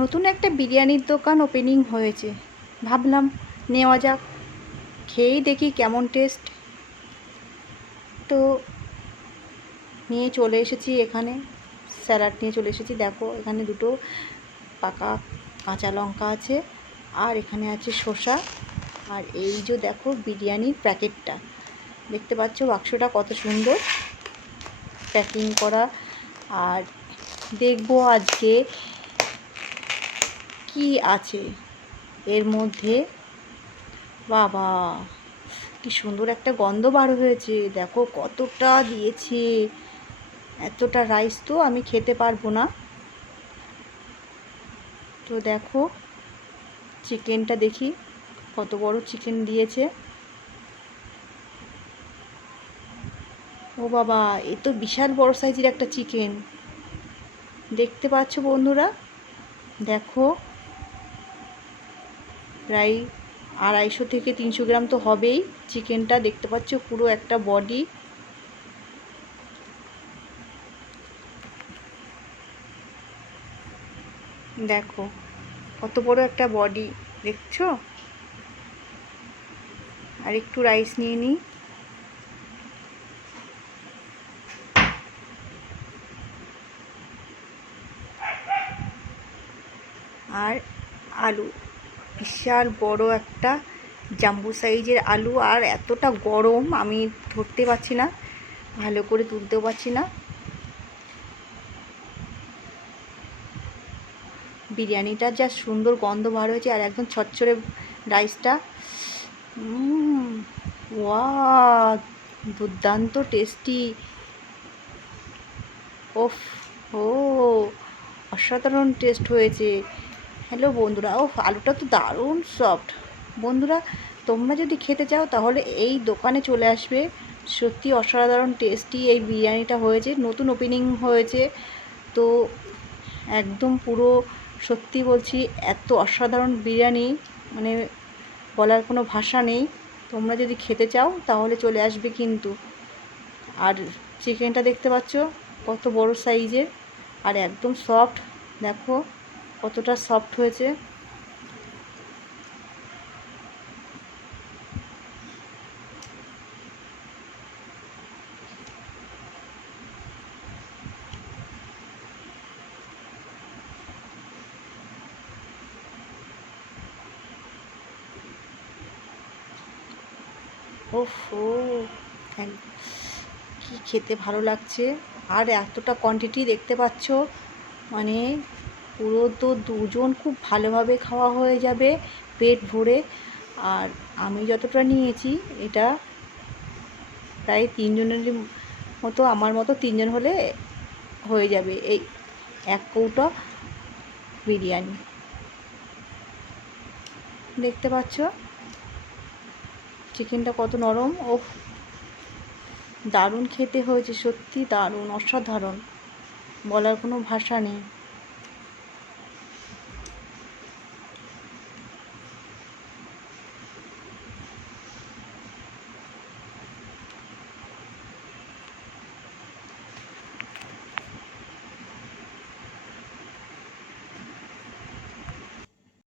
নতুন একটা বিরিয়ানির দোকান ওপেনিং হয়েছে, ভাবলাম নেওয়া যাক, খেয়েই দেখি কেমন টেস্ট। তো নিয়ে চলে এসেছি এখানে, স্যালাড নিয়ে চলে এসেছি। দেখো এখানে দুটো পাকা কাঁচা লঙ্কা আছে, আর এখানে আছে শসা, আর এই যে দেখো বিরিয়ানির প্যাকেটটা দেখতে পাচ্ছ, বাক্সটা কত সুন্দর প্যাকিং করা। আর দেখবো আজকে কি আছে এর মধ্যে। বাবা কি সুন্দর একটা গন্ধ বার হয়েছে, দেখো কতটা দিয়েছে। এতটা রাইস তো আমি খেতে পারবো না। তো দেখো চিকেনটা দেখি কত বড় চিকেন দিয়েছে। ও বাবা, এ তো বিশাল বড় সাইজের একটা চিকেন দেখতে পাচ্ছ বন্ধুরা। দেখো প্রায় 250 থেকে 300 গ্রাম তো হবেই চিকেনটা। দেখতে পাচ্ছ পুরো একটা বডি। দেখো কত বড় একটা বডি দেখছো। আর একটু রাইস নিয়ে নিই। আর আলু, বিশাল বড় একটা জাম্বো সাইজের আলু। আর এতটা গরম আমি ধরতে পারছি না, ভালো করে তুলতেও পারছি না। বিরিয়ানিটা যা সুন্দর গন্ধ বার হয়েছে, আর একদম ছচ্ছরে রাইসটা। ওয়া, দুর্দান্ত টেস্টি। ওফ, ও অসাধারণ টেস্ট হয়েছে। হ্যালো বন্ধুরা, ও আলুটা তো দারুণ সফট। বন্ধুরা তোমরা যদি খেতে চাও তাহলে এই দোকানে চলে আসবে। সত্যি অসাধারণ টেস্টি এই বিরিয়ানিটা হয়েছে, নতুন ওপেনিং হয়েছে। তো একদম পুরো সত্যি বলছি, এত অসাধারণ বিরিয়ানি মানে বলার কোনো ভাষা নেই। তোমরা যদি খেতে চাও তাহলে চলে আসবে কিন্তু। আর চিকেনটা দেখতে পাচ্ছ কত বড় সাইজের, আর একদম সফট। দেখো কতটা সফট হয়েছে। ওফো, কি খেতে ভালো লাগছে। আর এতটা কোয়ান্টিটি দেখতে পাচ্ছ, মানে পুরো তো দুজন খুব ভালোভাবে খাওয়া হয়ে যাবে পেট ভরে। আর আমি যতটা নিয়েছি এটা প্রায় 3 জনের মতো, আমার মতো 3 জন হলে হয়ে যাবে এই এক কৌটো বিরিয়ানি। দেখতে পাচ্ছ চিকেনটা কত নরম। ও দারুণ খেতে হয়েছে, সত্যি দারুণ অসাধারণ, বলার কোনো ভাষা নেই।